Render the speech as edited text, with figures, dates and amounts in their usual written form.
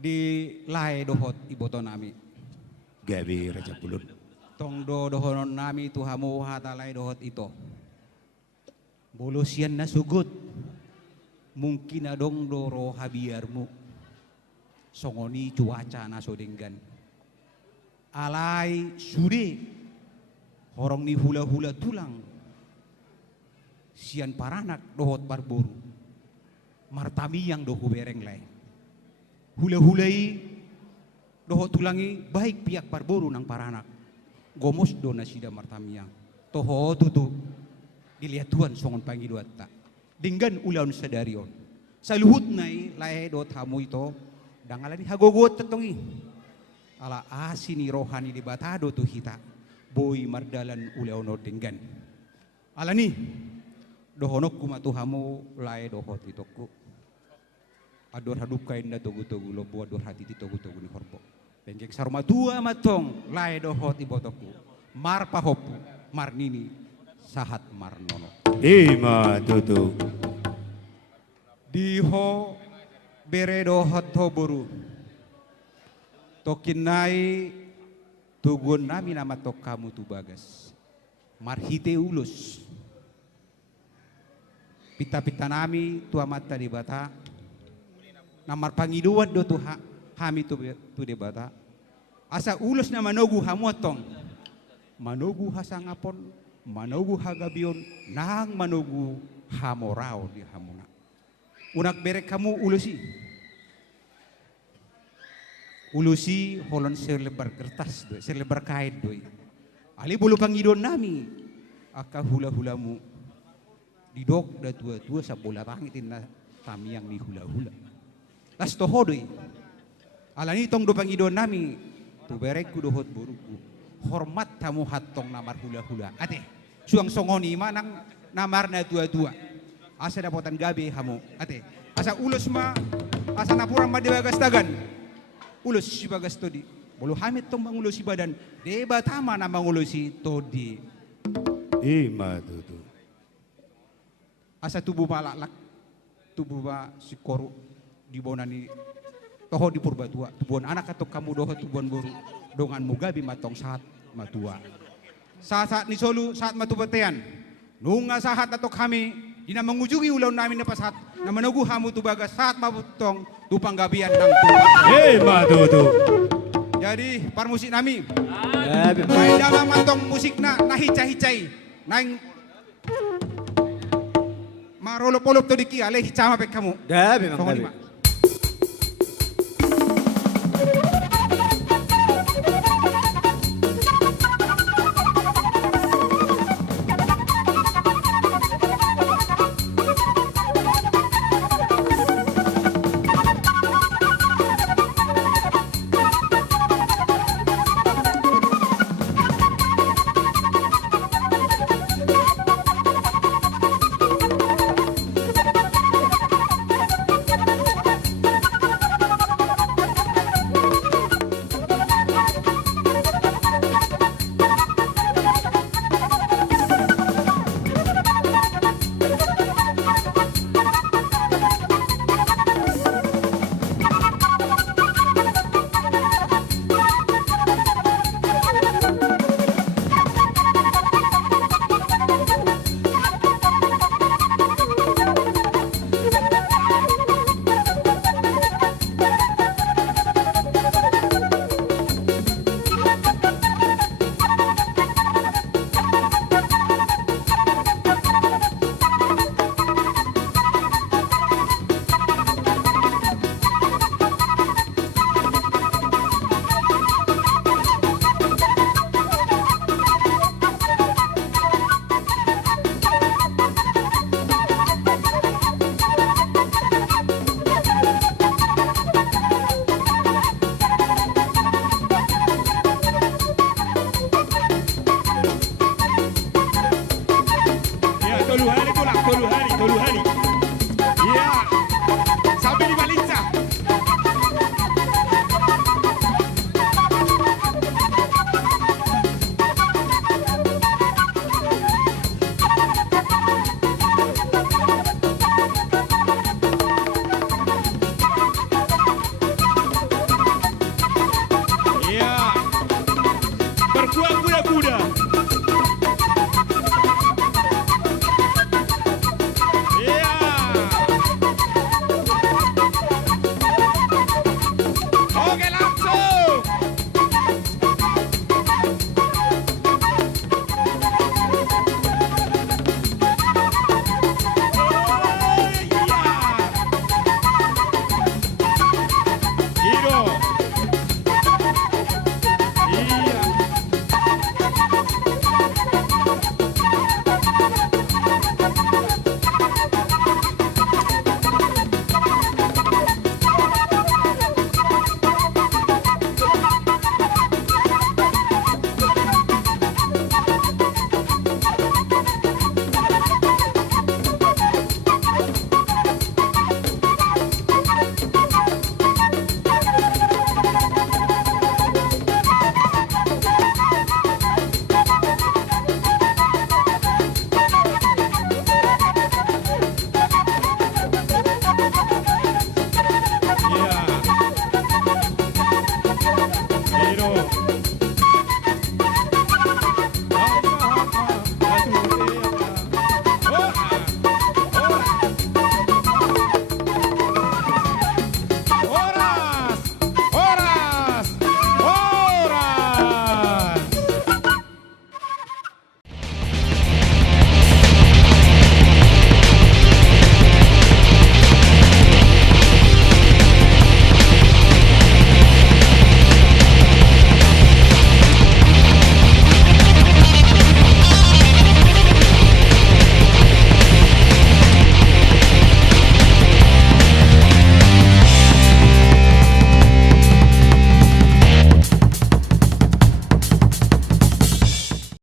di lae dohot iboto nami. Gabi Raja Pulut. Tong dohonon nami tuhamu hatalay dohot ito. Bolosian na sugut. Mungkin adong doro habiarmu. Songoni cuaca na sodenggan. Alay sude. Horong ni hula-hula tulang. Sian paranak dohot barburu. Martami yang dohu bereng lay. Hula-hulai dohot tulangi baik pihak barburu nang paranak. Gomos do na sida martami yang. Toho tutu. Dilihat Tuhan songon pangi duat tak. Dinggan ulaun sadarion. Saluhut nai lae do tamu ito. Dangalani hagogot tetongi. Ala asini rohani di batado tu hita. Boy mardalan ulaun dinggan. Alani. Dohonok kumatuhamu lae dohot itoku. Ador hadukain na togu-togu lobo ador hati ti togu-togu ni horbo. Bengkek saruma tua matong lae dohot ibotoku. Mar pahopu, mar nini, sahat mar nono. Ima tutu. Diho bere dohot hoburu. Tokinai tugun nami nama tok kamu tu bagas. Marhite ulus. Pita-pita nami tua mata di bata. Namar pangiduat do tuha hami tu di bata. Asa ulus na manogu hamuatong. Manogu hasangapon, manogu hagabion, nang manogu hamorao di hamuna. Unak berek kamu ulusi. Ulusi holon selebar kertas do, selebar kait do. Ali bulu pangidon nami. Aka hula-hulamu. Didok da tua-tua sa bola tangitin na tamiang ni hula-hula. Las tohodoi. Alani tong do pangidon nami. Tu berek ku dohot buruku. Hormat tamu hatong namar hula-hula. Ate, suang songoni manang namar na tua-tua. Asa dapotan gabi hamu. Ate, asa ulus ma, asa napurang ma debagas tagan. Ulus si bagas todi. Bolo hamit tong mangulusi badan. Deba tama na mangulusi todi. Ima tutu. Asa tubuh malalak, tubuh ba si koru di bonani toho di purbatua, tubuhan anak atau kamu doho tubuhan buru, dongan mugabi matong saat matua. Saat ni solu saat matubatean, nunga saat atau kami dina mengunjungi ulau namin na pasat na menugu hamu tubaga saat mabutong tupang gabian ng tuba. Ima tutu. Jadi parmusik nami, main dalam matong musik na nahicay-hicay, nang marolop-olop to diki aleh hicama pek kamu. Gabi mang Songoni, gabi. Ma.